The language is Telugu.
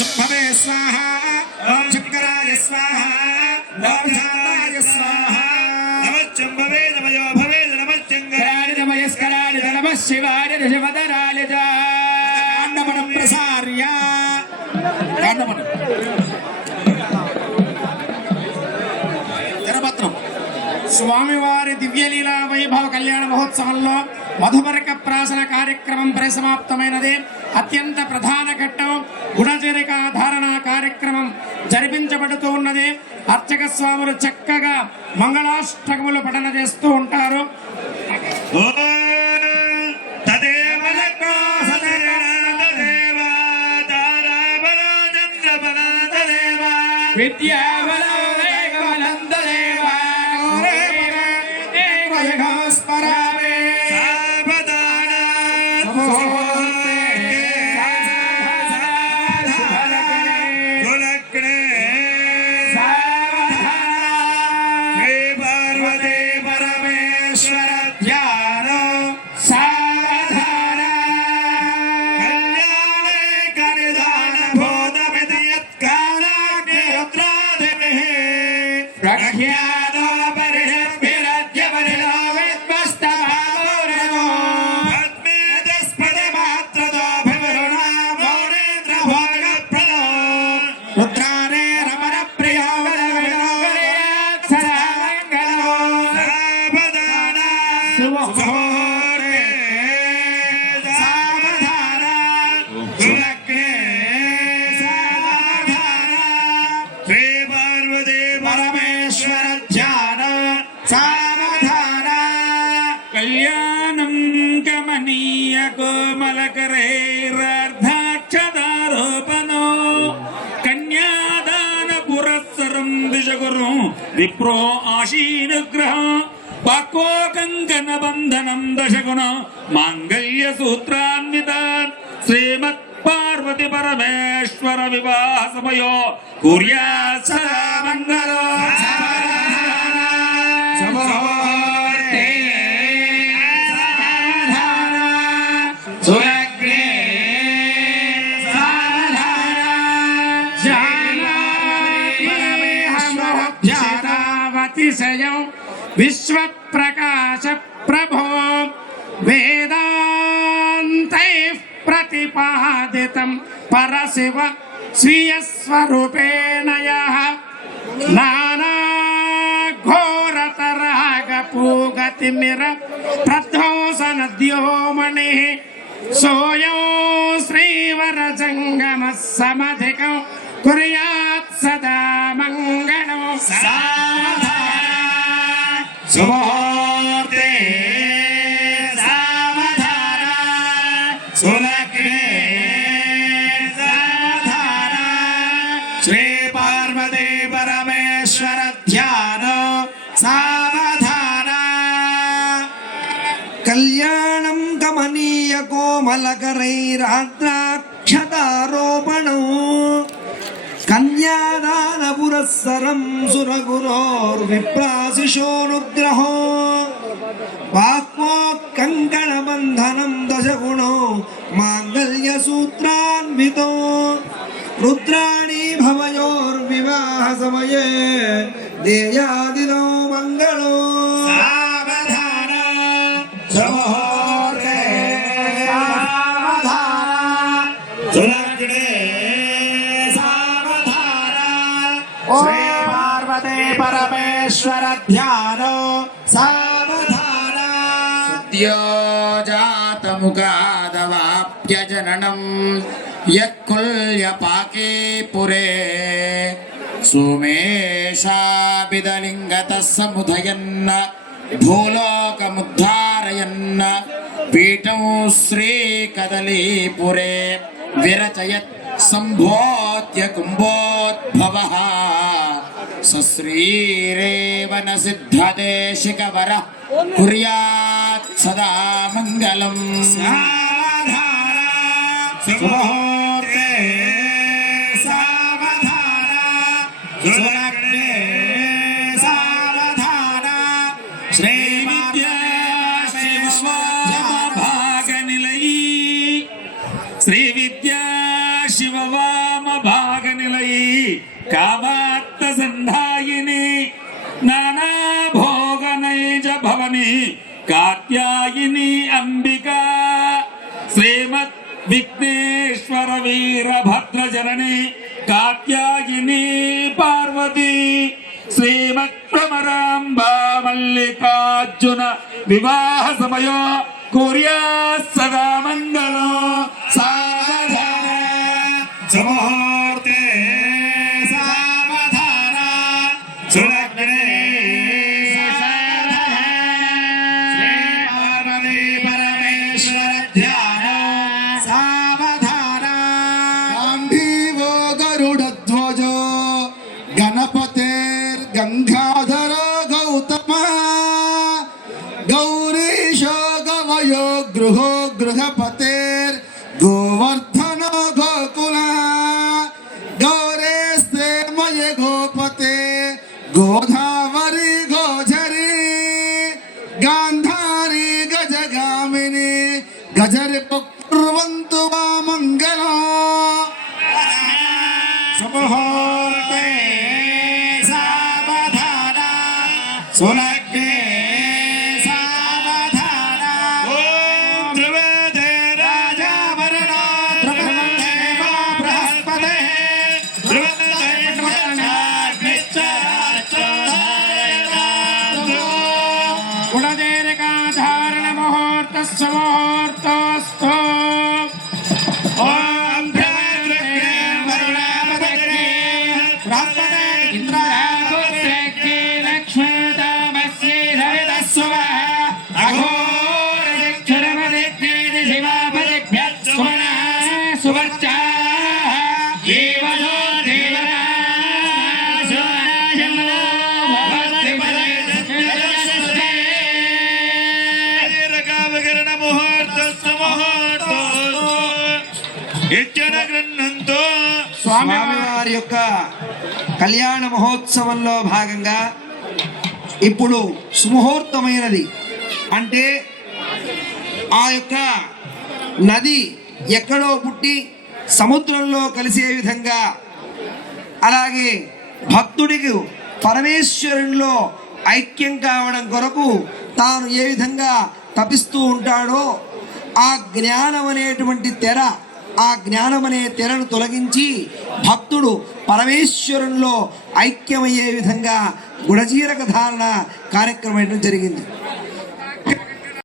శుభవే స్వాహ ఓం శంకరాయ స్వాహ ఓం శాంతాయ స్వాహ నమశ్చంభవే నమయో భవే నమశ్చంకరాయ నమస్కరాలి నమ శివాయ శివధరాలి కాండమణం ప్రసార్య కాండమణం స్వామివారి దివ్యలీలా వైభవ కళ్యాణ మహోత్సవంలో మధుమరక ప్రాసన కార్యక్రమం పరిసమాప్తమైనది. అత్యంత ప్రధాన ఘట్టం గుణచరిక ధారణ కార్యక్రమం జరిపించబడుతూ ఉన్నది. అర్చక స్వాములు చక్కగా మంగళాష్టకములు పఠన చేస్తూ ఉంటారు. ఓం Outra పురస్సరం దిశగురు విప్రో ఆశీనుగ్రహ. పాకో కంకణ బంధనం దశగుణ. మాంగళ్య సూత్రాన్విత శ్రీమత్ పార్వతి పరమేశ్వర వివాహ సమయో. కుర్యా సదా विषयौ विश्वप्रकाशप्रभो वेदान्तैः प्रतिपादितं परशिव स्वीयस्वरूपेण यः नानाघोरतरागपूगतिमिर प्रध्वंसनद्यो मणिः सोऽयं श्रीवरजङ्गमः समधिकं कुर्यात् सदा मङ्गलम्। సుముహూర్తే సావధాన సులగ్నే సావధాన శ్రీ పార్వతీ పరమేశ్వర ధ్యాన సావధాన కళ్యాణం గమనీయ కోమలకరైరాద్రాక్షతారోపణం కన్యాదాన పురస్సరం సురగురోర్విప్రాశిషోనుగ్రహో వాక్మో కంకణ బంధనం దశగుణో మాంగళ్య సూత్రాన్వితో పరమేశ్వర ధ్యాన సావధాన ద్యోజాతముఖాదవాప్యజననం యక్కుల్యపాకే పురే సుమేషాబిదలింగత సముదయన్న భూలోకముద్ధారయన్న పీఠం శ్రీ కదలీపురే విరచయత్ సంభోత్య కుంభోద్భవ సశ్రీరేవన సిద్ధదేశికవర కుర్యాత్ సదా మంగళం సావధాన నానా భవని కాత్యాయిని అంబిక. శ్రీమద్ విఘ్నేశ్వర వీరభద్ర జనని కాత్యాయిని పార్వతి. శ్రీమత్మరాంబా మల్లికార్జున వివాహ సమయ కుర్యా సదా మంగళం. ಗೌರೀಶ ಗಮಯೋ ಗೃಹೋ ಗೃಹಪತೇರ್ ಗೋವರ್ಧನ ಗೋಕುಲ ಗೌರೇಸ್ತೆ ಮಯ ಗೋಪತೆ ಗೋಧಾವರಿ ಗೋಜರಿ ಗಾಂಧಾರಿ ಗಜಗಾಮಿನಿ ಗಜರಿ ಪುರ್ವಂತು ವಾ ಮಂಗಲ ಸಮಹೋರ್ತೆ ಸಾವಧಾನ ಸುನ గుణదేరికాధారణ ముహూర్త సుముహూర్తోస్తు ఓం ధ్రువదే వరుణాపదే రకావకరణ ముహూర్త ముహూర్త ఇచ్చిన గ్రంథంతో స్వామివారి యొక్క కళ్యాణ మహోత్సవంలో భాగంగా ఇప్పుడు సుముహూర్తమైనది. అంటే ఆ యొక్క నది ఎక్కడో పుట్టి సముద్రంలో కలిసే విధంగా అలాగే భక్తుడికి పరమేశ్వరునిలో ఐక్యం కావడం కొరకు తాను ఏ విధంగా తపిస్తూ ఉంటాడో ఆ జ్ఞానం అనేటువంటి తెర ఆ జ్ఞానం అనే తెరను తొలగించి భక్తుడు పరమేశ్వరునిలో ఐక్యమయ్యే విధంగా గుణజీరక ధారణ కార్యక్రమం జరిగింది.